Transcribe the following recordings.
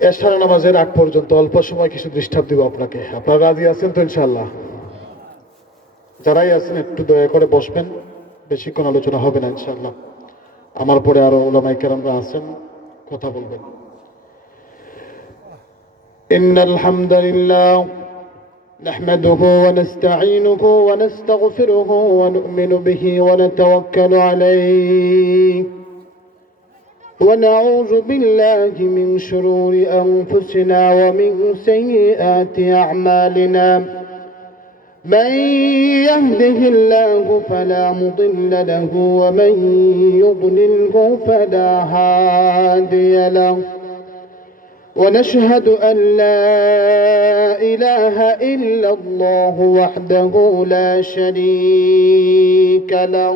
এশার নামাজের আগ পর্যন্ত অল্প সময় কিছু ডিস্টার্ব দিব আপনাকে। আপনারা রাজি আছেন তো ইনশাআল্লাহ? যারাই আছেন একটু দয়া করে বসবেন, বেশিক্ষণ আলোচনা হবে না ইনশাআল্লাহ। আমার পরে আরো উলামায়ে কেরামরা আছেন, কথা বলবেন। ইন্নাল হামদালিল্লাহ নাহমাদুহু ওয়া নাস্তাঈনুহু ওয়া নাস্তাগফিরুহু ওয়া নু'মিনু বিহি ওয়া নাতাওয়াক্কালু আলাইহি ونعوذ بالله من شرور أنفسنا ومن سيئات أعمالنا من يهده الله فلا مضل له ومن يضلله فلا هادي له ونشهد أن لا إله إلا الله وحده لا شريك له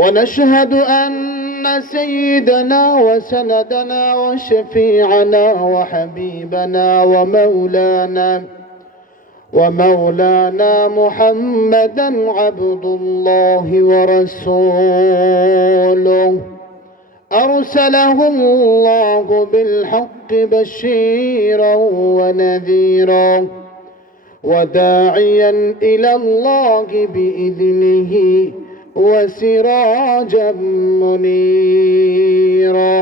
ونشهد أن سيدنا وسندنا وشفيعنا وحبيبنا ومولانا محمدا عبد الله ورسوله أرسله الله بالحق بشيرا ونذيرا وداعيا إلى الله بإذنه وسراجا منيرا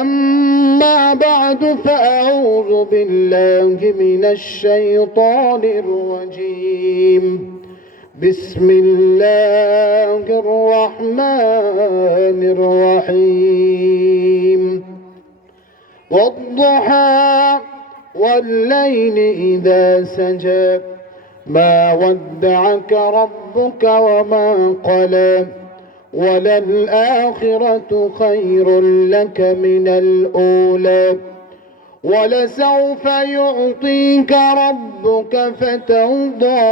أما بعد فأعوذ بالله من الشيطان الرجيم بسم الله الرحمن الرحيم والضحى والليل إذا سجى ما ودعك ربك وما قلى وللآخرة خير لك من الأولى ولسوف يعطيك ربك فترضى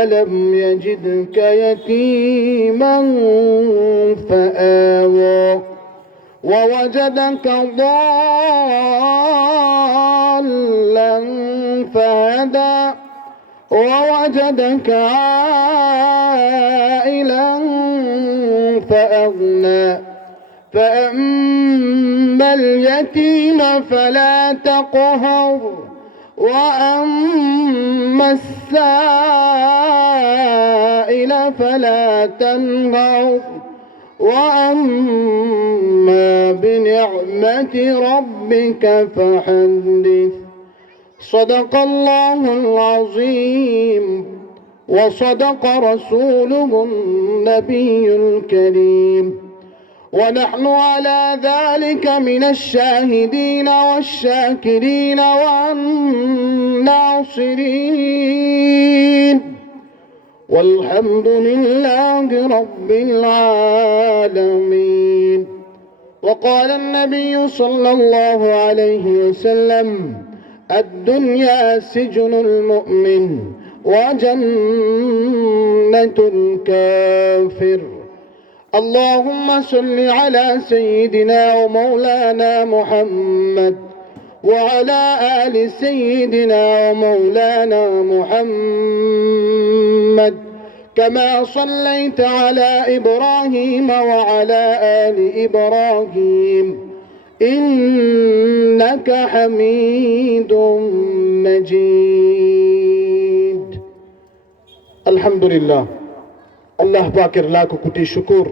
ألم يجدك يتيما فآوى ووجدك ضالا فهدى ووجدك عائلا فأغنى فأما اليتيم فلا تقهر وأما السائل فلا تنهر وأما بنعمة ربك فحدث صدق الله العظيم وصدق رسوله النبي الكريم ونحن على ذلك من الشاهدين والشاكرين والناصرين والحمد لله رب العالمين. وقال النبي صلى الله عليه وسلم الدنيا سجن المؤمن وجنة الكافر. اللهم صل على سيدنا ومولانا محمد وعلى آل سيدنا ومولانا محمد كما صليت على إبراهيم وعلى آل إبراهيم إنك حميد مجيد. الحمد لله আল্লাহ পাকের লাখ কোটি শুকর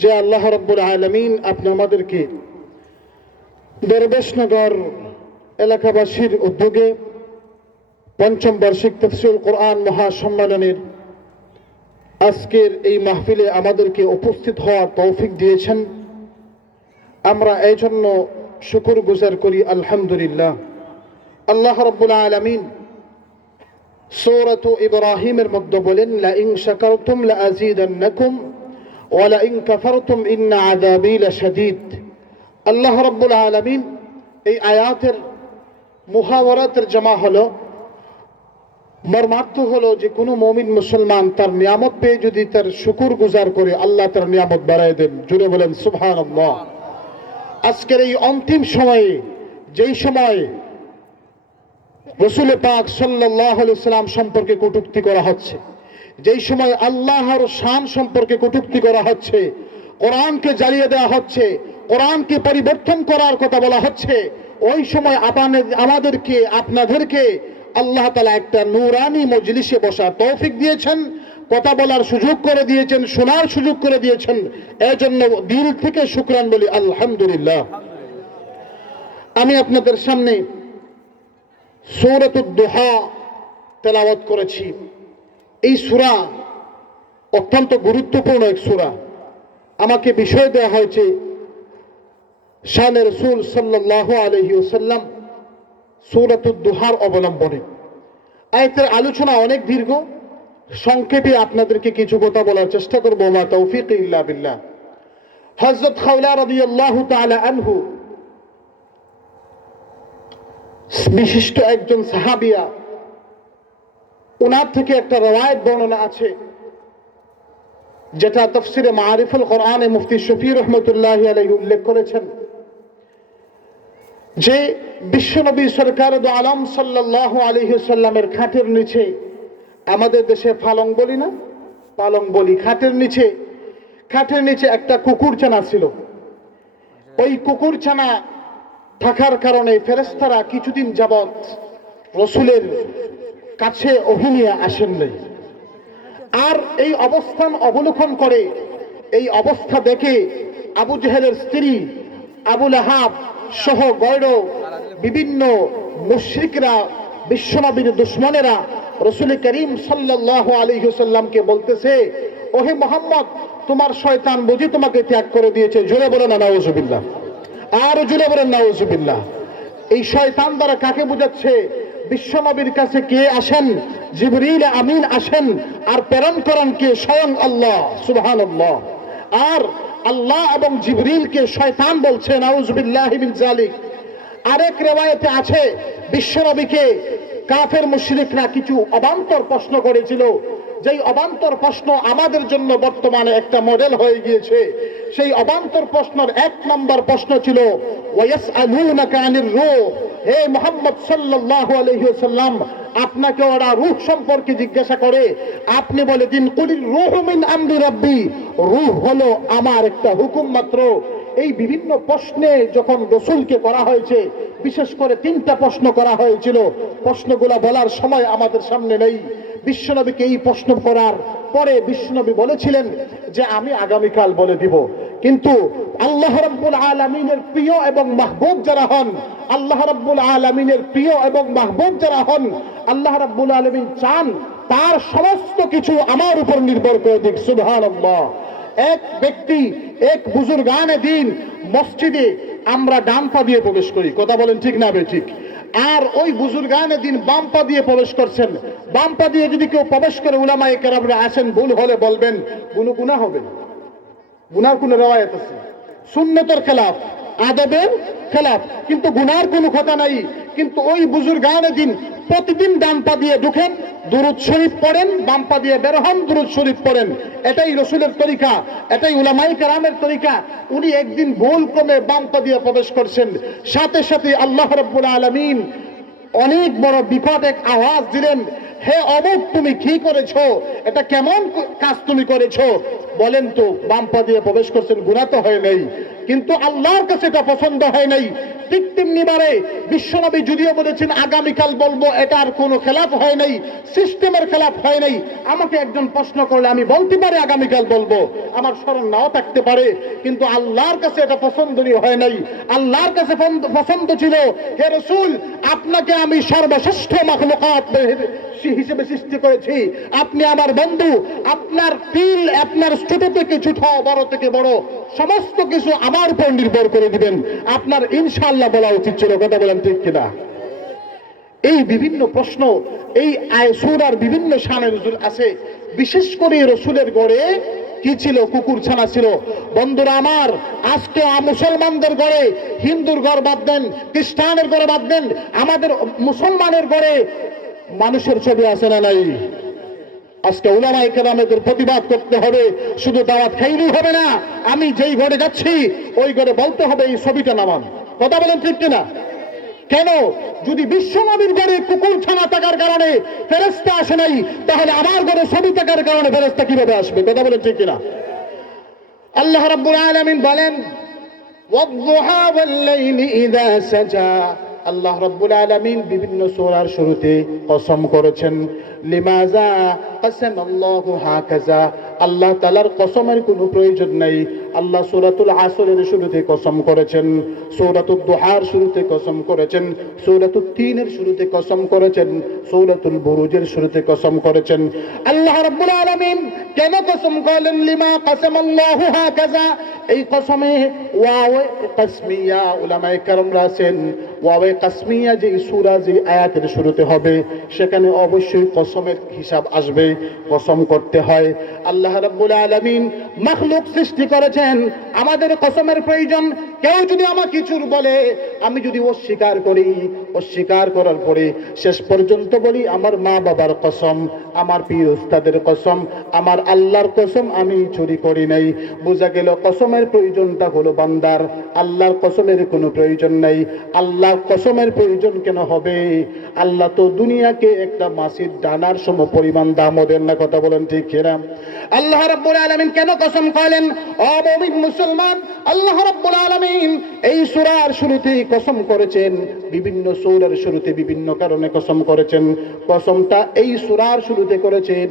যে আল্লাহ রাব্বুল আলামিন আপনি আমাদেরকে দরবেশনগর এলাকাবাসীর উদ্যোগে পঞ্চম বার্ষিক তাফসীরুল কোরআন মহাসম্মেলনের আজকের এই মাহফিলে আমাদেরকে উপস্থিত হওয়ার তৌফিক দিয়েছেন। আমরা এই জন্য শুকর গুজার করি আলহামদুলিল্লাহ। আল্লাহ রাব্বুল আলামিন সূরাত ইব্রাহিমের মধ্যে বলেন লা ইন শাকারতুম লা আযীদান্নাকুম ওয়া লা ইন কাফারতুম ইন্না আযাবী লাশাদীদ। আল্লাহ রাব্বুল আলামিন এই আয়াতের মুহাওয়ারাতের জামা হলো, মর্মার্থ হলো যে কোনো মুমিন মুসলমান তার নিয়ামত পেয়ে যদি তার শুকর গুজার করে আল্লাহ তার নিয়ামত বাড়ায় দেন। জুড়ে বলেন সুবহানাল্লাহ। আজকের এই অন্তিম সময়ে, যেই সময়ে রাসূল পাক সাল্লাল্লাহু আলাইহি সাল্লাম সম্পর্কে কটূক্তি করা হচ্ছে, যেই সময় আল্লাহর শান সম্পর্কে কটূক্তি করা হচ্ছে, কোরআনকে জ্বালিয়ে দেওয়া হচ্ছে, কোরআনকে পরিবর্তন করার কথা বলা হচ্ছে, ওই সময় আমাদেরকে আপনাদেরকে আল্লাহ তাআলা একটা নূরানি মজলিসে বসার তৌফিক দিয়েছেন, কথা বলার সুযোগ করে দিয়েছেন, শোনার সুযোগ করে দিয়েছেন। এজন্য দিল থেকে শুকরান বলি আলহামদুলিল্লাহ। আমি আপনাদের সামনে সূরাতুদ দুহা তেলাওয়াত করেছি। এই সূরা অত্যন্ত গুরুত্বপূর্ণ এক সূরা। আমাকে বিষয় দেওয়া হয়েছে শানে রাসূল সাল্লাল্লাহু আলাইহি ওয়াসাল্লাম সূরাতুদ দুহার অবলম্বনে। আয়াতের আলোচনা অনেক দীর্ঘ, সংক্ষেপে আপনাদেরকে কিছু কথা বলার চেষ্টা করব। মা তৌফিক ইল্লা বিল্লাহ। হযরত খাওলা রাদিয়াল্লাহু তাআলা আনহু বিশিষ্ট একজন সাহাবিয়া, ওনার থেকে একটা রওয়ায়াত বর্ণনা আছে যেটা তাফসিরে মারিফুল কোরআনে মুফতি শফি রহমতুল্লাহি আলাইহি উল্লেখ করেছেন যে বিশ্বনবী সরকার দু আলম সাল্লাল্লাহু আলাইহি ওয়াসাল্লামের খাটের নিচে, আমাদের দেশে পালং বলি না, পালং বলি, খাটের নিচে একটা কুকুরছানা ছিল। ওই কুকুরছানা থাকার কারণে ফেরেশতারা কিছুদিন যাবত রসুলের কাছে অভিনিয়ে আসেন নাই। আর এই অবস্থান অবলোকন করে, এই অবস্থা দেখে আবু জেহেলের স্ত্রী আবু লাহাব সহ গয়র বিভিন্ন মুশরিকরা, বিশ্বনবীর দুশমনেরা রসুল করিম সাল্লাল্লাহু আলাইহি ওয়াসাল্লামকে বলতেছে, ওহে মুহাম্মদ, তোমার শয়তান বুঝি তোমাকে ত্যাগ করে দিয়েছে। জোরে বলেন নাউজুবিল্লাহ, আর জোরে বলেন নাউজুবিল্লাহ। এই শয়তান দ্বারা কাকে বোঝাচ্ছে? বিশ্বনবীর কাছে কে আসেন? জিবরিল আমিন আসেন, আর প্রেরণ করেন কে? স্বয়ং আল্লাহ সুবহানাল্লাহ। আর আল্লাহ এবং জিবরিলকে শয়তান বলছে, নাউজুবিল্লাহি মিন যালিক। আরেক রিওয়ায়াতে আছে বিশ্বনবীকে কাফের মুশরিকরা কিছু অবান্তর প্রশ্ন করেছিল, যেই অবান্তর প্রশ্ন আমাদের জন্য বর্তমানে একটা মডেল হয়ে গিয়েছে। সেই অবান্তর প্রশ্নের এক নম্বর প্রশ্ন ছিল ওয়ায়াসআলুনাকা আনির রূহ, হে মুহাম্মদ সাল্লাল্লাহু আলাইহি ওয়াসাল্লাম, আপনাকে ওরা রূহ সম্পর্কে জিজ্ঞাসা করে, আপনি বলে দিন কুলির রূহু মিন আমরি রাব্বি, রূহ হলো আমার একটা হুকুম মাত্র। এই বিভিন্ন প্রশ্নে যখন রসুলকে করা হয়েছে, বিশেষ করে 3টা প্রশ্ন করা হয়েছিল, প্রশ্নগুলো বলার সময় আমাদের সামনে নেই। বিশ্বনবীকে এই প্রশ্ন করার পরে বিশ্বনবী বলেছিলেন যে আমি আগামীকাল বলে দিব। কিন্তু আল্লাহ রাব্বুল আলামিনের প্রিয় এবং মাহবুব যারা হন, আল্লাহ রাব্বুল আলামিনের প্রিয় এবং মাহবুব যারা হন, আল্লাহ রাব্বুল আলামিন চান তার সমস্ত কিছু আমার উপর নির্ভর করে দিক। সুবহানাল্লাহ। এক ব্যক্তি, এক বুজুর্গানে দিন মসজিদে আমরা ডান পা দিয়ে প্রবেশ করি, কথা বলেন ঠিক না বে ঠিক? আর ওই বুজুর্গানে দিন বাম পা দিয়ে প্রবেশ করছেন। বাম পা দিয়ে যদি কেউ প্রবেশ করে, উলামায়ে কেরামরা আসেন, ভুল হলে বলবেন, কোনো গুনাহ হবে? গুনার কোনো রিওয়ায়াত আছে? সুন্নতের খেলাফ, আদবের খেলাফ, কিন্তু গুনার কোনো কথা নাই। কিন্তু ওই বুজুর্গানে দিন প্রতিদিন ডান পা দিয়ে ঢুকেন, দুরূদ শরীফ পড়েন, বাম পা দিয়ে বের হন, দুরূদ শরীফ পড়েন। এটাই রসুলের তরিকা, এটাই উলামায়ে কেরামের তরিকা। উনি একদিন ভুল ক্রমে বাম পা দিয়ে প্রবেশ করছেন, সাথে সাথে আল্লাহ রাব্বুল আলামিন অনেক বড় বিকট এক আওয়াজ দিলেন, হে অমুক, তুমি কি করেছো? এটা কেমন কাজ তুমি করেছো? বলেন তো, বাম পা দিয়ে প্রবেশ করছেন, গুনাহ তো হয় নাই, কিন্তু আল্লাহর কাছে এটা পছন্দ হয় নাই। ঠিক তেমনি বারে বিশ্বনবী যদিও বলেছেন আগামীকাল বলবো, এটার কোনো খেলাফ হয় নাই, সিস্টেমের খেলাফ হয় নাই। আমাকে একজন প্রশ্ন করলে আমি বলতে পারি আগামীকাল বলবো, আমার স্মরণ নাও থাকতে পারে, কিন্তু আল্লাহর কাছে এটা পছন্দনীয় হয় নাই। আল্লাহর কাছে পছন্দ ছিল, হে রাসূল, আপনাকে আমি সর্বশ্রেষ্ঠ মাখলুকাত হিসেবে সৃষ্টি করেছি, আপনি আমার বন্ধু, আপনার তিল, আপনার ছোট থেকে ছোট, বড় থেকে বড়, সমস্ত কিছু আমার উপর নির্ভর করে দিবেন, আপনার ইনশাআল্লাহ বলা উচিত ছিল। কথা বলেন ঠিক কিনা? এই বিভিন্ন প্রশ্ন এই সূরার বিভিন্ন শানে নজুল আছে। বিশেষ করে রসুলের গড়ে কি ছিল? কুকুরছানা ছিল। বন্ধুরা আমার, আজকে মুসলমানদের গড়ে, হিন্দুর গড় বাদ দেন, খ্রিস্টানের গড়ে বাদ দেন, আমাদের মুসলমানের গড়ে মানুষের ছবি আছে না নাই? আজকে উলামায়ে কেরামদের প্রতিবাদ করতে হবে, শুধু দাওয়াত খাইলেই হবে না। আমি যেই ঘরে যাচ্ছি ওই ঘরে বলতে হবে এই ছবিটা নামান। কথা বলেন ঠিক কিনা? কেন? যদি বিশ্বনবীর ঘরে কুকুরছানা থাকার কারণে ফেরেশতা আসে নাই, তাহলে আমার ঘরে ছবি থাকার কারণে ফেরেশতা কিভাবে আসবে? কথা বলেন ঠিক কিনা? আল্লাহ রাব্বুল আলামিন বলেন ওয়াদ-দুহা ওয়াল-লাইলি ইযা সাজা। আল্লাহ রাব্বুল আলামিন বিভিন্ন সূরার শুরুতে কসম করেছেন। লিমাযা কাসামাল্লাহু হাকাযা, আল্লাহ তাআলার কসমের কোনো প্রয়োজন নাই। আল্লাহ সূরাতুল আসরের শুরুতে কসম করেছেন, সূরাতুদ দুহার শুরুতে কসম করেছেন, সূরাতুত তিনের শুরুতে কসম করেছেন, সূরাতুল বুরুজের শুরুতে কসম করেছেন। আল্লাহ রাব্বুল আলামিন কেন কসম করলেন? লিমা কাসামাল্লাহু হাকাযা, এই কসমে ওয়াও কাসমিয়া উলামায়ে কেরামরা আছেন ওয়াও কাসমিয়া যে সূরা যে আয়াতের শুরুতে হবে সেখানে অবশ্যই কসমের হিসাব আসবে, কসম করতে হয়। আল্লাহ রাব্বুল আলামিন মাখলুক সৃষ্টি করেছেন, আমাদের কসমের প্রয়োজন। কেউ যদি আমাকে কিছুর বলে, আমি যদি অস্বীকার করি, অস্বীকার করার পরে শেষ পর্যন্ত বলি আমার মা বাবার কসম, আমার পীর উস্তাদের কসম, আমার আল্লাহর কসম, আমি চুরি করি নাই, বোঝা গেল কসমের প্রয়োজনটা হলো বান্দার, আল্লাহর কসমের কোনো প্রয়োজন নাই। আল্লাহর কসমের প্রয়োজন কেন হবে? আল্লাহ তো দুনিয়াকে একটা মাছির ডানার সম পরিমাণ দামও দেন না, কথা বলেন ঠিক কিনা? আল্লাহ রাব্বুল আলামিন কেন কসম করলেন? ও মুমিন মুসলমান, আল্লাহ রাব্বুল আলামিন এই সূরার শুরুতে কসম করেছেন, বিভিন্ন সূরার শুরুতে বিভিন্ন কারণে কসম করেছেন। কসমটা এই সূরার শুরুতে করেছেন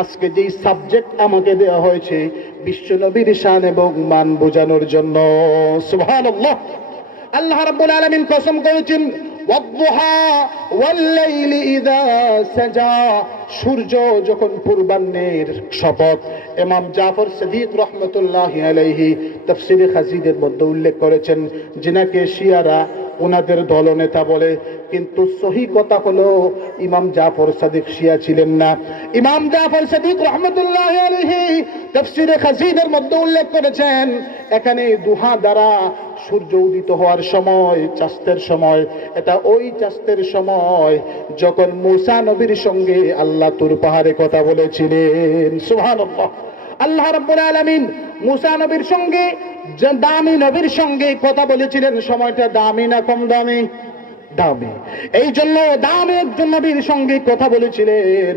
আজকে যেই সাবজেক্ট আমাকে দেওয়া হয়েছে বিশ্ব নবীর শান এবং মান বোঝানোর জন্য। সুবহানাল্লাহ। আল্লাহ রাব্বুল আলামিন কসম করেছেন ওয়াদ-দুহা ওয়াল-লাইলি ইযা সাজা, সূর্য যখন পূর্বাহ্নের শপথ। ইমাম জাফর সাদিক রহমতুল্লাহি আলাইহি তাফসীরে খাজিদের মধ্যে উল্লেখ করেছেন, যিনাকে শিয়ারা ওনাদের দলনেতা বলে, কিন্তু সহি কথা হলো ইমাম জাফর সাদিক শিয়া ছিলেন না। ইমাম জাফর সাদিক রহমতুল্লাহি আলাইহি তাফসীরে খাজিদের মধ্যে উল্লেখ করেছেন এখানে দুহা দ্বারা সূর্য উদিত হওয়ার সময়, চাঁদের সময়, এটা ওই চাঁদের সময় যখন মূসা নবীর সঙ্গে আল্লাহ তুর পাহাড়ে কথা বলেছিলেন। সুবহানাল্লাহ। আল্লাহ রাব্বুল আলামিন মূসা নবীর সঙ্গে, দামি নবীর সঙ্গে কথা বলেছিলেন, সময়টা দামি না কম দামি? দামি। এই জন্য দামি একজন নবীর সঙ্গে কথা বলেছিলেন,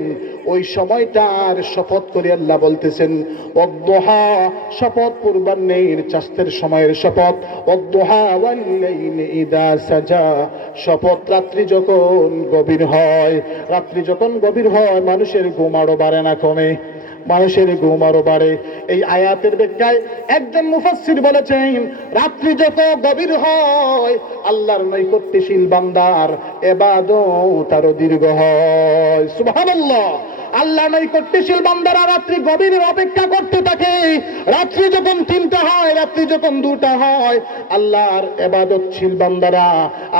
ওই সময়টার শপথ করে আল্লাহ বলতেছেন ওয়াদ-দুহা, শপথ পূর্বাহ্নের চাঁদের সময়ের শপথ, ওয়াদ-দুহা ওয়াল-লাইলি ইযা সাজা, শপথ রাত্রি যখন গভীর হয়। রাত্রি যখন গভীর হয় মানুষের ঘুম আরো বাড়ে না কমে? মানুষের ঘুম আরো বাড়ে। এই আয়াতের ব্যাখ্যায় একজন মুফাসসির বলেছেন রাত্রি যত গভীর হয় আল্লাহর নৈকট্যশীল বান্দার ইবাদত আরো দীর্ঘ হয়। সুবহানাল্লাহ। আল্লাহ নৈকট্যশীল বান্দারা রাত্রি গভীরের অপেক্ষা করতে থাকে। রাত্রি যখন 3টা হয়, রাত্রি যখন 2টা হয়, আল্লাহর ইবাদতশীল বান্দারা,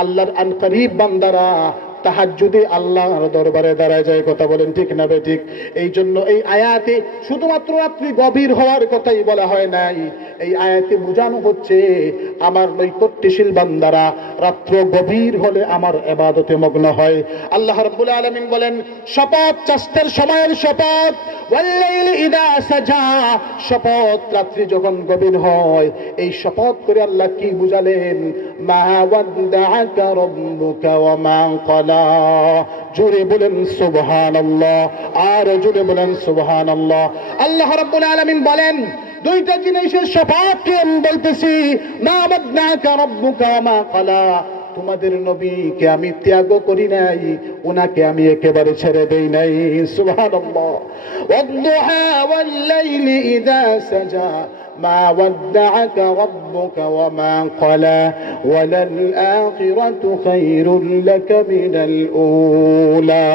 আল্লাহর আনকারীব বান্দারা তাহাজ্জুদে আল্লাহর দরবারে দাঁড়ায় যায়। কথা বলেন ঠিক না বেঠিক? এই জন্য এই আয়াতে শুধুমাত্র রাত্রি গভীর হওয়ার কথাই বলা হয় নাই, এই আয়াতে বোঝানো হচ্ছে আমার নৈকট্যশীল বান্দারা রাত্র গভীর হলে আমার ইবাদতে মগ্ন হয়। আল্লাহ রাব্বুল আলামিন বলেন শপথ চাঁদের সময়ের শপথ, ওয়াল-লাইলি ইযা সাজা, শপথ রাত্রি যখন গভীর হয়। এই শপথ করে আল্লাহ কি বুঝালেন? মা ওয়াদ্দাআকা রাব্বুকা ওয়া মা ক্বালা। জোরে বলেন সুবহানাল্লাহ, আর জোরে বলেন সুবহানাল্লাহ। আল্লাহ রাব্বুল আলামিন বলেন দুইটা জিনিসের শপথকে আমি বলতেছি, মা ওয়াদ্দাআকা রাব্বুকা ওয়া মা ক্বালা, তোমাদের নবীকে আমি ত্যাগ করি নাই, ওনাকে আমি একেবারে ছেড়ে দেই নাই। সুবহানাল্লাহ। ওয়াদ-দুহা ওয়াল-লাইলি ইযা সাজা, মা ওয়াদ্দাআকা রাব্বুকা ওয়া মা ক্বালা, ওয়ালাল আখিরাতু খায়রুল লাকা মিনাল উলা।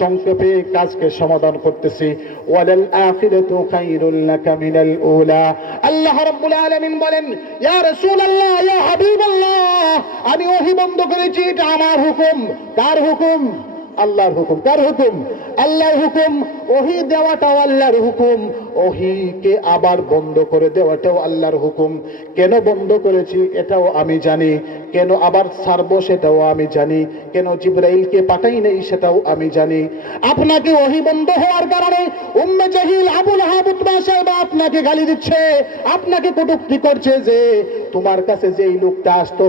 সংক্ষেপে কাজকে সমাধান করতেছি, ওয়ালাল আখিরাতু খায়রুল লাকা মিনাল উলা। আল্লাহ রাব্বুল আলামিন বলেন ইয়া রাসূলুল্লাহ, ইয়া হাবিবাল্লাহ, আমি ওহী বন্ধ করেছি, এটা আমার হুকুম। কার হুকুম? আল্লাহর হুকুম। কার হুকুম? আল্লাহর হুকুম। ওহী দেওয়াটাও আল্লাহর হুকুম, ওহীকে আবার বন্ধ করে দেওয়াটাও আল্লাহর হুকুম। কেন বন্ধ করেছি এটাও আমি জানি, কেন আবার ছাড়বো সেটাও আমি জানি, কেন জিবরাইলকে পাঠাই নেই সেটাও আমি জানি। আপনাকে ওহী বন্ধ হওয়ার কারণে উম্মে জাহিল, আবু লাহাব, উতবা সাহেব আপনাকে গালি দিচ্ছে, আপনাকে কটূক্তি করছে যে তোমার কাছে যেই লোকটা আসতো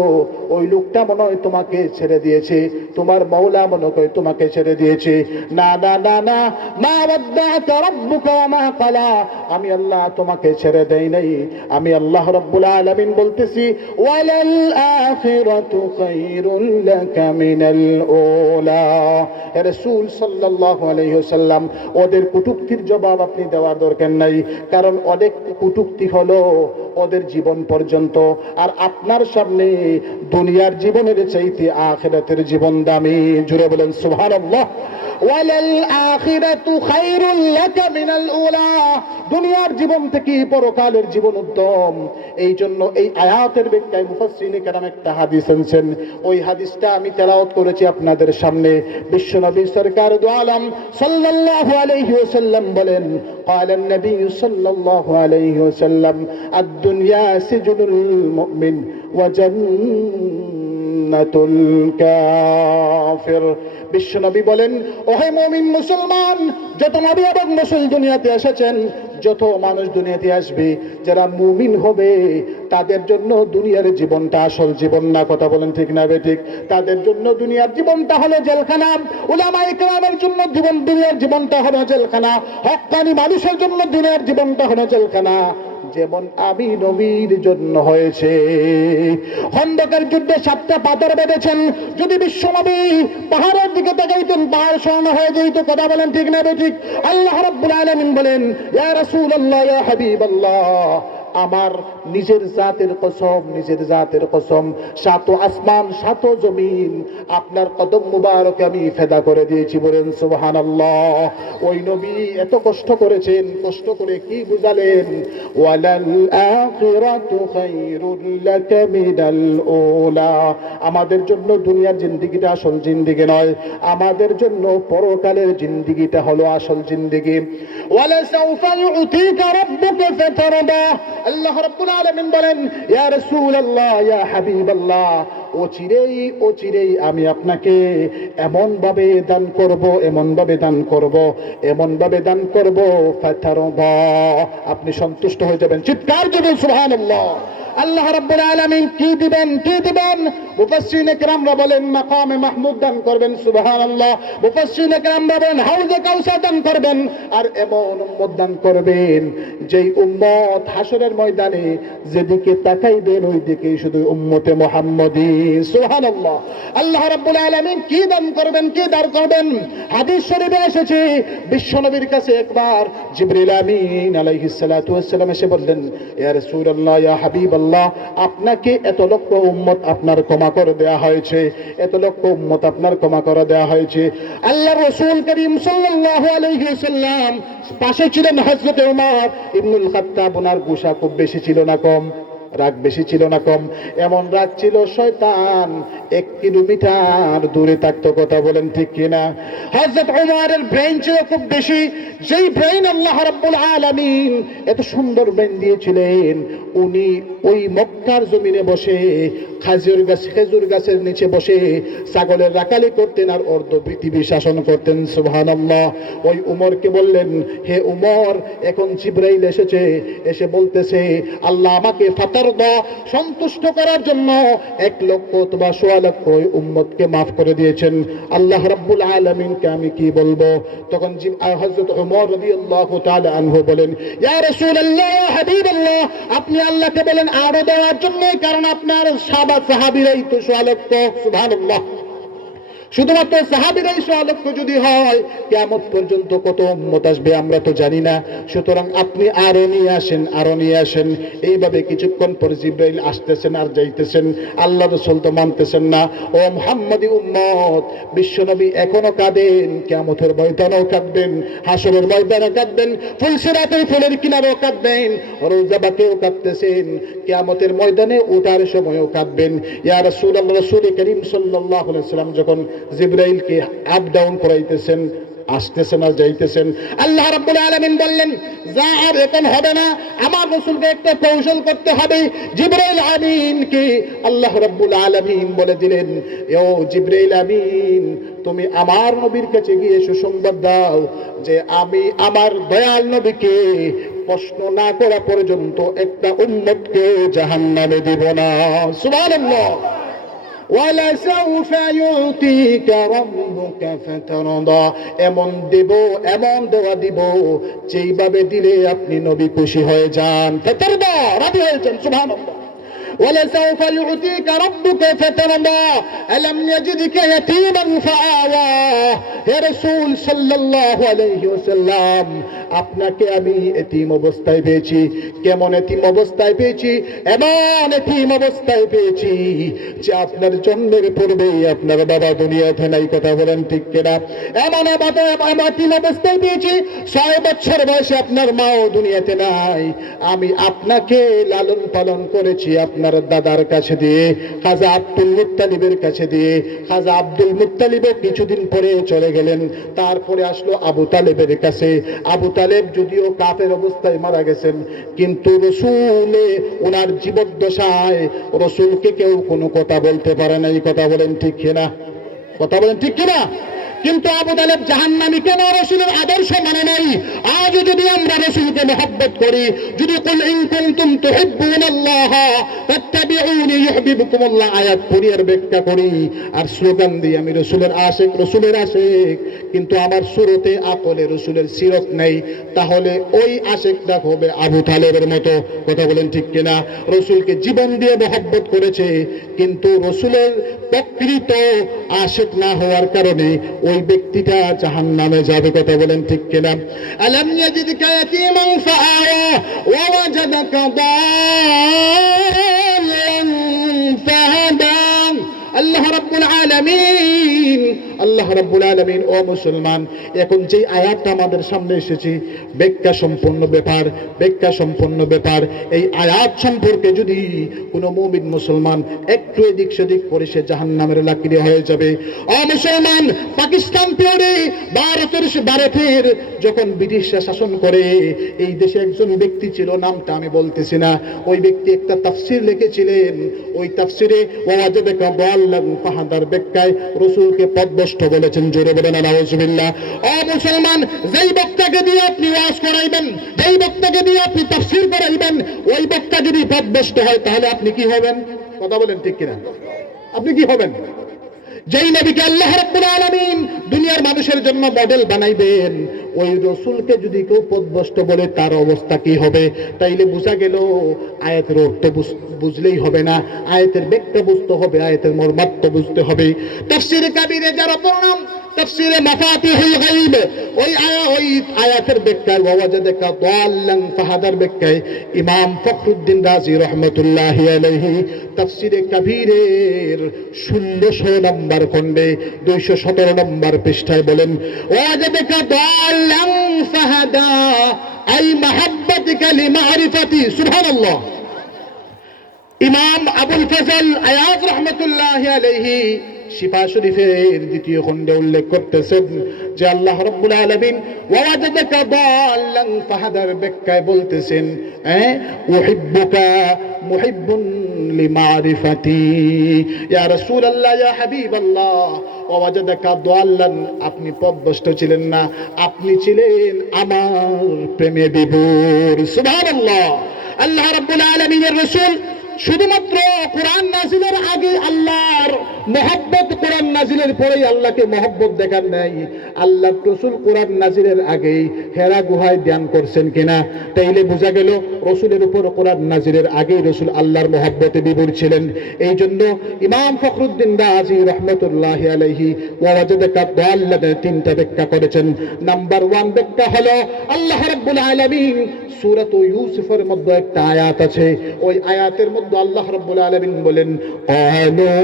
ওই লোকটা মনে হয় তোমাকে ছেড়ে দিয়েছে, তোমার মাওলা মনে হয় তোমাকে ছেড়ে দিয়েছে। না না না না, মা ওয়াদ্দাআকা রাব্বুকা ওয়া মা ক্বালা, আমি আল্লাহ তোমাকে ছেড়ে দেই নাই। আমি আল্লাহ রাব্বুল আলামিন বলতেছি ওয়ালাল আখিরাতু খায়রুল লাকা মিনাল উলা। হে রাসূল সাল্লাল্লাহু আলাইহি ওয়াসাল্লাম, ওদের কটূক্তির জবাব আপনি দেওয়ার দরকার নাই, কারণ অনেক কটূক্তি হলো ওদের জীবন পর্যন্ত, আর আপনার সামনে দুনিয়ার জীবনের চাইতে আখিরাতের জীবন দামি। জুড়ে বলেন সুবহানাল্লাহ। ওয়ালাল আখিরাতু খায়রুল লাকা মিনাল উলা। দুনিয়ার জীবন থেকে পরকালের জীবন উত্তম। এই জন্য এই আয়াতের ব্যাখ্যায় মুফাসসিরিনে কেরাম একটা হাদিস এনেছেন, ওই হাদিসটা আমি তেলাওয়াত করেছি আপনাদের সামনে। বিশ্বনবী সরকার দু আলম সাল্লাল্লাহু আলাইহি ওয়াসাল্লাম বলেন, قال النبي صلى الله عليه وسلم الدنيا سجن المؤمن وجنة الكافر। বিশ্বনবী বলেন, ওহে মুমিন মুসলমান, যত নবী এবং রাসূল দুনিয়াতে এসেছেন, যত মানুষ দুনিয়াতে আসবে, যারা মুমিন হবে তাদের জন্য দুনিয়ার জীবনটা আসল জীবন না। কথা বলেন ঠিক না বেঠিক? তাদের জন্য দুনিয়ার জীবনটা হলো জেলখানা। উলামায়ে কেরামের জন্য দুনিয়ার জীবনটা হলো জেলখানা। হক্কানি মানুষের জন্য দুনিয়ার জীবনটা হলো জেলখানা, যেমন আমি নবীর জন্য হয়েছে। খন্দকের যুদ্ধে 7টা পাথর বেঁধেছেন, যদি বিশ্বনবী পাহাড়ের দিকে তাকাইতেন পাহাড় স্বর্ণ হয়ে যেত। কথা বলেন ঠিক না বেঠিক? আল্লাহ রাব্বুল আলামিন বলেন, ইয়া রাসূলুল্লাহ, ইয়া হাবিবাল্লাহ, আমার নিজের জাতের কসম, নিজের জাতের কসম, 7 আসমান 7 জমিন আপনার কদম মুবারকে আমি ফেদা করে দিয়েছি। বলেন সুবহানাল্লাহ। ওই নবী এত কষ্ট করেছেন, কষ্ট করে কি বুঝালেন? ওয়ালাল আখিরাতু খায়রুল লাকা মিনাল উলা। আমাদের জন্য দুনিয়ার জিন্দেগিটা আসল জিন্দেগি নয়, আমাদের জন্য পরকালের জিন্দেগিটা হলো আসল জিন্দেগি। ওয়ালা সাউফা ইউতিকা রাব্বুকা ফাতারদা। আল্লাহ রাব্বুল আলামিন বলেন, ইয়া রাসূলুল্লাহ, ইয়া হাবিবাল্লাহ, অচিরেই আমি আপনাকে এমন ভাবে দান করব, এমন ভাবে দান করব, এমন ভাবে দান করব, ফাতারদা, আপনি সন্তুষ্ট হয়ে যাবেন। চিৎকার দিবেন সুবহানাল্লাহ। আল্লাহ রাব্বুল আলামিন কি দিবেন? কি দিবেন? মুফাসসিরিনে কেরামরা বলেন মাকামে মাহমুদ দান করবেন। সুবহানাল্লাহ। মুফাসসিরিনে কেরামরা বলেন হাউজে কাউসার দান করবেন। আর এমন উম্মত দান করবেন যেই উম্মত হাসরের ময়দানে যেদিকে তাকাইবেন ওই দিকেই শুধু উম্মতে মুহাম্মদী। সুবহানাল্লাহ। আল্লাহ রাব্বুল আলামিন কি দান করবেন, কি দান করবেন? হাদিস শরীফে এসেছে, বিশ্বনবীর কাছে একবার জিবরিল আমিন আলাইহিস সালাতু ওয়াস সালাম এসে বললেন, ইয়া রাসূলুল্লাহ, ইয়া হাবিবাল্লাহ, আপনাকে এত লক্ষ উম্মত আপনার ক্ষমা করে দেয়া হয়েছে, এত লক্ষ উম্মত আপনার ক্ষমা করে দেয়া হয়েছে। আল্লাহর রাসূল করিম সাল্লাল্লাহু আলাইহি ওয়াসাল্লাম পাশে ছিলেন হযরত ওমর ইবনুল খাত্তাব। ওনার গুসা খুব বেশি ছিল না কম? রাগ বেশি ছিল না কম? এমন রাগ ছিল শয়তান 1 কিলোমিটার দূরে থাকতো। কথা বলেন ঠিক কিনা? হযরত ওমরের ব্রেইন ছিল খুব বেশি, যেই ব্রেইন আল্লাহ রাব্বুল আলামিন এত সুন্দর ব্রেইন দিয়েছিলেন, উনি ওই মক্কার জমিনে বসে খেজুর গাছের নিচে বসে ছাগলের রাখালি করতেন আর অর্ধ পৃথিবী শাসন করতেন। সুবহানাল্লাহ। ওই উমরকে বললেন, হে উমর, এখন জিবরাইল এসেছে, এসে বলতেছে আল্লাহ আমাকে ফাতারদা, সন্তুষ্ট করার জন্য 1 লক্ষ অথবা 1.25 লক্ষ উম্মতকে মাফ করে দিয়েছেন। আল্লাহ রাব্বুল আলামিনকে আমি কি বলবো? তখন হযরত ওমর রাদিয়াল্লাহু তাআলা আনহু বলেন, ইয়া রাসূলুল্লাহ, ইয়া হাবিবাল্লাহ, আপনি আল্লাহকে বলেন আরো দেওয়ার জন্য, কারণ আপনার সাহাবীরাই তো 1.25 লক্ষ। সুবহানাল্লাহ। শুধুমাত্র সাহাবীরাই 1.25 লক্ষ যদি হয়, কিয়ামত পর্যন্ত কত উম্মত আসবে আমরা তো জানি না। সুতরাং আপনি আরো নিয়ে আসেন, আরো নিয়ে আসেন। এইভাবে কিছুক্ষণ পর জিবরাইল আসতেছেন আর যাইতেছেন, আল্লাহ রাসূল তো মানতেছেন না। ও মুহাম্মাদি উম্মত, বিশ্বনবী এখনো কাঁদেন, কিয়ামতের ময়দানেও কাঁদবেন, হাসরের ময়দানেও কাঁদবেন, ফুলসিরাতের ফুলের কিনারেও কাঁদবেন, রওজা বাকেও কাঁদতেছেন, কিয়ামতের ময়দানে ওঠার সময়ও কাঁদবেন। ইয়া রাসূলুল্লাহ, রাসূল করিম সাল্লাল্লাহু আলাইহি ওয়াসাল্লাম যখন জিবরাইলকে আপ ডাউন করাইতেছেন, আসতেছেন আর যাইতেছেন, আল্লাহ রাব্বুল আলামিন বললেন, যা আর এখন হবে না, আমার রাসূলকে একটা কৌশল করতে হবে। জিবরাইল আমিনকে আল্লাহ রাব্বুল আলামিন বলে দিলেন, ও জিবরাইল আমিন, তুমি আমার নবীর কাছে গিয়ে সুসংবাদ দাও যে আমি আমার দয়াল নবীকে প্রশ্ন না করা পর্যন্ত একটা উম্মতকে জাহান্নামে দেব না। সুবহানাল্লাহ। ওয়ালাসাউফা ইউতিকা রাব্বুকা ফাতারদা, এমন দেওয়া দিব যেইভাবে দিলে আপনি নবী খুশি হয়ে যান। ফাতারদা, রাজি হয়ে যান। সুবহানাল্লাহ। ولسوف يعطيك ربك فترضى ألم يجدك يتيما فآوى। হে রাসূল সাল্লাল্লাহু আলাইহি ওয়াসাল্লাম, আপনাকে আমি এতিম অবস্থায় পেয়েছি। কেমন এতিম অবস্থায় পেয়েছি? এমন এতিম অবস্থায় পেয়েছি যে আপনার জন্মের পূর্বেই আপনার বাবা দুনিয়াতে নাই। কথা বলেন ঠিক কিনা? এমন এতিম অবস্থায় পেয়েছি 6 বছর বয়সে আপনার মাও দুনিয়াতে নাই। আমি আপনাকে লালন পালন করেছি আপনার দাদার কাছে দিয়ে, খাজা আব্দুল মুত্তালিবের কাছে দিয়ে। খাজা আব্দুল মুত্তালিবও কিছুদিন পরে চলে গেলেন। তারপরে আসলো আবু তালেবের কাছে। আবু তালেব যদিও কাফের অবস্থায় মারা গেছেন, কিন্তু রসুলে ওনার জীবদ্দশায় রসুলকে কেউ কোনো কথা বলতে পারে নাই। কথা বলেন ঠিক কিনা? কথা বলেন ঠিক কিনা? কিন্তু আবু তালেব জাহান্নামী কেন? রসুলের আদর্শ মানে নাই। আজ যদি আমরা রসুলকে মহব্বত করি, যদি কুল ইন কুনতুম তুহিব্বুনাল্লাহ ফাত্তাবিউনি ইউহিব্বুকুমুল্লাহ আয়াত পড়ি আর ব্যাখ্যা করি আর স্লোগান দিই আমি রসুলের আশিক, রসুলের আশিক, কিন্তু আমার সুরতে আকলে রসুলের সিরত নেই, তাহলে ওই আশিকটা হবে আবু তালেবের মতো। কথা বলেন ঠিক কিনা? রসুলকে জীবন দিয়ে মহব্বত করেছে, কিন্তু রসুলের প্রকৃত আশিক না হওয়ার কারণে ওই ব্যক্তিটা জাহান্নামে যাবে। কথা বলেন ঠিক কিনা? আলাম ইয়াজিদকা ইয়াতীমান ফাআওয়া ওয়া ওয়াজাদাকা দাল্লান ফাহাদা। আল্লাহ রাব্বুল আলামিন, আল্লাহ রাব্বুল আলামিন। ও মুসলমান, এখন যে আয়াতটা আমাদের সামনে এসেছে ব্যাখ্যা সম্পন্ন ব্যাপার, ব্যাখ্যা সম্পন্ন ব্যাপার। এই আয়াত সম্পর্কে যদি কোনো মুমিন মুসলমান একটু এদিক সেদিক করে সে জাহান্নামের লাকড়ি হয়ে যাবে। ও মুসলমান, পাকিস্তান পিরিয়ডে ভারতের যখন ব্রিটিশরা শাসন করে, এই দেশে একজন ব্যক্তি ছিল, নামটা আমি বলতেছি না। ওই ব্যক্তি একটা তাফসীর লিখেছিলেন। ওই তাফসীরে ওয়াজাদাকা দাল্লান ফাহাদার ব্যাখ্যায় রসুলকে পথভ্রষ্ট বলেছেন। জোরে বলেন নাউজুবিল্লাহ। ও মুসলমান, যেই বক্তাকে দিয়ে আপনি ওয়াজ করাইবেন, যেই বক্তাকে দিয়ে আপনি তাফসীর করাইবেন, ওই বক্তা যদি পথভ্রষ্ট হয় তাহলে আপনি কি হবেন? কথা বলেন ঠিক কিনা? আপনি কি হবেন? যেই নবীকে আল্লাহ রাব্বুল আলামিন দুনিয়ার মানুষের জন্য মডেল বানাইবেন, ওই রসুলকে যদি কেউ পথভ্রষ্ট বলে তার অবস্থা কি হবে? তাইলে বোঝা গেল আয়াতের অর্থ বুঝলেই হবে না, আয়াতের ব্যাখ্যা বুঝতে হবে, আয়াতের মর্মার্থ বুঝতে হবে। তাফসীরে কাবীরে যারা পড়লাম, তাফসীরে মাফাতিহুল গায়ব, ওই আয়াতের ব্যাখ্যায় ওয়াজাদাকা দাল্লান ফাহাদার ব্যাখ্যায় ইমাম ফখরুদ্দিন রাজি রাহমাতুল্লাহি আলাইহি তাফসীরে কাবীরের 1600 নম্বর খণ্ডে 217 নম্বর পৃষ্ঠায় বলেন, ওয়াজাদাকা দাল্লান ফাহাদা আই মাহাব্বাতিকা লিমারিফাতি। সুবহানাল্লাহ। ইমাম আবুল ফজল আয়াজ রাহমাতুল্লাহি আলাইহি শিফা শরীফের 2য় খণ্ডে উল্লেখ করতেছেন যে আল্লাহ রাব্বুল আলামিন ওয়াজাদাকা দাল্লান ফাহাদার ব্যাখ্যায় বলতেছেন, উহিব্বুকা মুহিব্বুন লিমারিফাতি। ইয়া রাসূলুল্লাহ, ইয়া হাবিবাল্লাহ, ওয়াজাদাকা দাল্লান, আপনি পথভ্রষ্ট ছিলেন না, আপনি ছিলেন আমার প্রেমে বিভোর। সুবহানাল্লাহ। আল্লাহ রাব্বুল আলামিনের রাসূল শুধুমাত্র কোরআন নাজিলের আগে আল্লাহর মহব্বত, কোরআন নাজিলের পরেই আল্লাহকে মহব্বত দেখার নাই। আল্লাহ রসুল কোরআন নাজিলের আগেই হেরা গুহায় ধ্যান করছেন কিনা? তাইলে বোঝা গেল রসুলের উপর কোরআন নাজিলের আগেই রসুল আল্লাহর মহব্বতে বিভোর ছিলেন। এই জন্য ইমাম ফখরুদ্দিন রাজি রহমতুল্লাহি আলাইহি ওয়াজাদাকা দাল্লান 3টা ব্যাখ্যা করেছেন। নাম্বার 1 ব্যাখ্যা হলো আল্লাহ রাব্বুল আলামিন সূরাত ইউসুফের মধ্যে একটা আয়াত আছে, ওই আয়াতের মধ্যে আল্লাহ রাব্বুল আলামিন বলেন, ক্বালু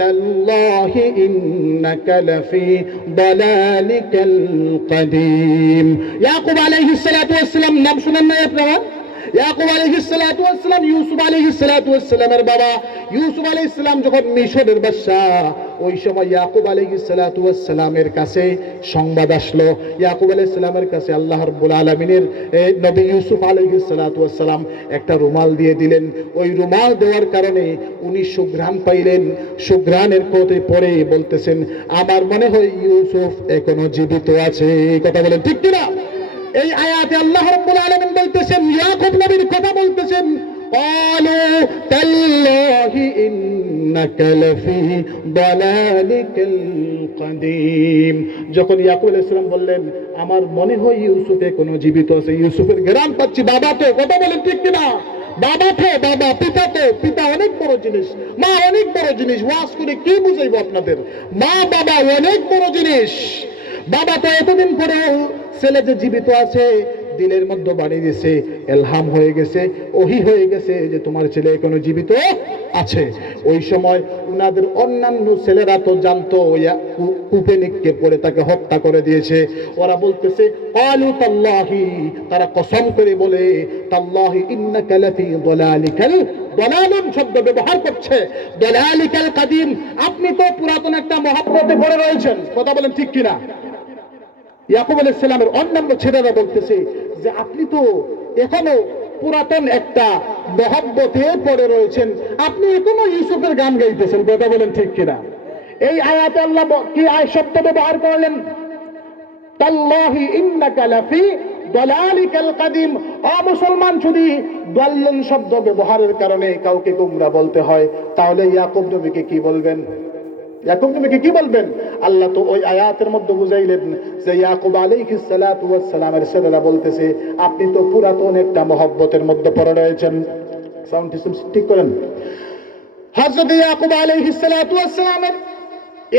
তাল্লাহি ইন্নাকা লাফি দালালিকাল কাদিম। ইয়াকুব আলাইহিস সালাতু ওয়াস সালাম, নাম শুনেন না আপনারা? ইয়াকুব আলাইহিস সালাতু ওয়াস সালাম, ইউসুফ আলাইহিস সালাতু ওয়াস সালামের বাবা। ইউসুফ আলাইহিস সালাম যখন মিশরের বাদশা, ওই সময় ইয়াকুব আলাইহিস সালাতু ওয়াস সালামের কাছে সংবাদ আসলো। ইয়াকুব আলাইহিস সালামের কাছে আল্লাহ রাব্বুল আলামিনের নবী ইউসুফ আলাইহিস সালাতু ওয়াস সালাম একটা রুমাল দিয়ে দিলেন। ওই রুমাল দেওয়ার কারণে উনি সুঘ্রাণ পাইলেন। সুঘ্রাণের পরে বলতেছেন, আমার মনে হয় ইউসুফ এখনো জীবিত আছে। কথা বলেন ঠিক কিনা? এই আয়াতে আল্লাহ রাব্বুল আলামিন বলতেছেন, ইয়াকুব নবীর কথা বলতেছেন, ক্বালু তাল্লাহি ইন্নাকা লাফি দালালিকাল কাদিম। যখন ইয়াকুব আলাইহিস সালাম বললেন আমার মনে হয় ইউসুফ এখনো জীবিত আছে, ইউসুফের ঘ্রাণ পাচ্ছি, বাবা তো, কথা বলেন ঠিক কিনা? বাবা তো, বাবা, পিতা তো, পিতা অনেক বড় জিনিস, মা অনেক বড় জিনিস। ওয়াজ করে কি বুঝাইবো আপনাদের? মা বাবা অনেক বড় জিনিস। বাবা তো এতদিন পরেও ছেলে যে জীবিত আছে দিলের মধ্যে বাড়ি দিয়েছে, এলহাম হয়ে গেছে, ওহি হয়ে গেছে যে তোমার ছেলে এখনো জীবিত আছে। ওই সময় উনাদের অন্যান্য ছেলেরা তো জানতো কূপে নিক্ষেপ করে তাকে হত্যা করে দিয়েছে। ওরা বলতেছে ক্বালু তাল্লাহি, তারা কসম করে বলে তাল্লাহি ইন্নাকা লাফি দালালিকাল, দালালুন শব্দ ব্যবহার করছে, দালালিকাল কাদিম, আপনি তো পুরাতন একটা মহব্বতে পড়ে রয়েছেন। কথা বলেন ঠিক কিনা? ইয়াকুব আলাইহিস সালামের অন্যান্য ছেলেরা বলতেছে যে আপনি তো এখনো পুরাতন একটা মহব্বতে পড়ে রয়েছেন, আপনি এখনো ইউসুফের গান গাইতেছেন। কথা বলেন ঠিক কিনা? এই আয়াতে আল্লাহ কি শব্দ ব্যবহার করলেন? তাল্লাহি ইন্নাকা লাফি দালালিকাল কাদিম। মুসলমান, যদি দাল্লুন শব্দ ব্যবহারের কারণে কাউকে গোমরা বলতে হয় তাহলে ইয়াকুব নবীকে কি বলবেন? ইয়াকুব নবীকে কি বলবেন? আল্লাহ তো ওই আয়াতের মধ্যে বুঝাইলেন যে ইয়াকুব আলাইহিস সালাতু ওয়াস সালামের ছেলেরা বলতেছে আপনি তো পুরাতন একটা মহব্বতের মধ্যে পড়ে রয়েছেন। সাউন্ড সিস্টেম ঠিক করেন। হযরত ইয়াকুব আলাইহিস সালাতু ওয়াস সালামের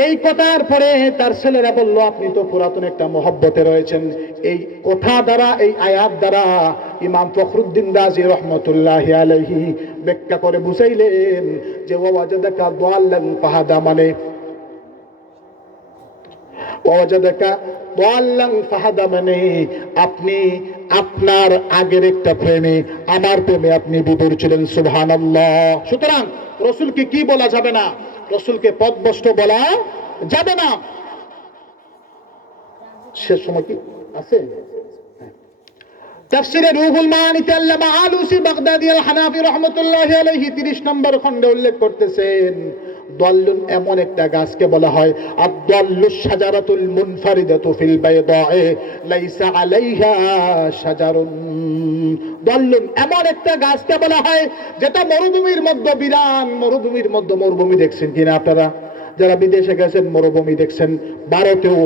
এই কথার পরে তার ছেলেরা বলল আপনি তো পুরাতন একটা মহব্বতে রয়েছেন। এই কথা দ্বারা, এই আয়াত দ্বারা ইমাম ফখরুদ্দিন রাজি রহমতুল্লাহি আলাইহি ব্যাখ্যা করে বুঝাইলেন যে ওয়াজাদাকা দাল্লান ফাহাদা, মানে ওয়াজাদাকা দাল্লান ফাহাদা মানে আপনি আপনার আগের একটা প্রেমে, আমার প্রেমে আপনি বিভোর ছিলেন। সুবহানাল্লাহ। সুতরাং রাসূলকে কি বলা যাবে না? রাসূলকে পথভ্রষ্ট বলা যাবে না। শেষ সময় কি আছে? তাফসীরে রুহুল মাআনিতে আল্লামা আলুসি বাগদাদি আল হানাফি রাহমাতুল্লাহি আলাইহি 30 নম্বর খণ্ডে উল্লেখ করতেছেন দাল্লুন এমন একটা গাছকে বলা হয় আদ-দাল্লু শাজারাতুল মুনফারিদাতু ফিল বাইদায়ে লাইসা আলাইহা শাজারুন। দাল্লুন এমন একটা গাছকে বলা হয় যেটা মরুভূমির মধ্যে বিরান, মরুভূমির মধ্যে, মরুভূমি দেখছেন কিনা আপনারা? যারা বিদেশে গেছেন মরুভূমি দেখছেন, ভারতেও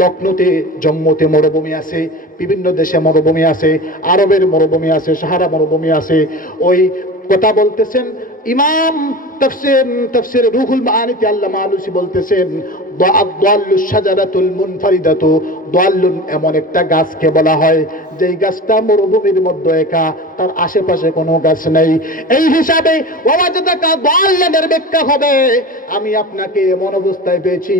লখনৌতে, জম্মুতে মরুভূমি আছে, বিভিন্ন দেশে মরুভূমি আছে, আরবের মরুভূমি আছে, সাহারা মরুভূমি আছে। ওই কথা বলতেছেন ইমাম তাফসীর রুহুল মাআনিতে আল্লামা আলুসি বলতেছেন দাল্লু শাজারাতুল মুনফারিদাতু, দাল্লুন এমন একটা গাছকে বলা হয় যেই গাছটা মরুভূমির মধ্যে একা, তার আশেপাশে কোনো গাছ নেই। এই হিসাবে ওয়াজাদাকা দাল্লানের ব্যাখ্যা হবে আমি আপনাকে এমন অবস্থায় পেয়েছি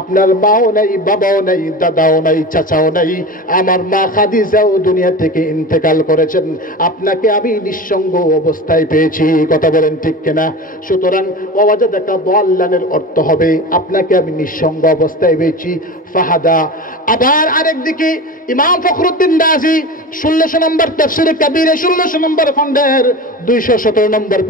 আপনার মাও নাই, বাবাও নাই, দাদাও নাই, চাচাও নাই, আমার মা খাদিজাও দুনিয়া থেকে ইন্তেকাল করেছেন, আপনাকে আমি নিঃসঙ্গ অবস্থায় পেয়েছি। কথা বলেন ঠিক কিনা? সুতরাং ওয়াজাদাকা দাল্লানের অর্থ হবে আপনাকে আমি নিঃসঙ্গ অবস্থায় পেয়েছি। ফাহাদা। আবার আরেকদিকে ইমাম ফখরুদ্দিন রাজি 16 নম্বর তাফসীরে কবিরে 16 নম্বর খণ্ডের 217 নম্বর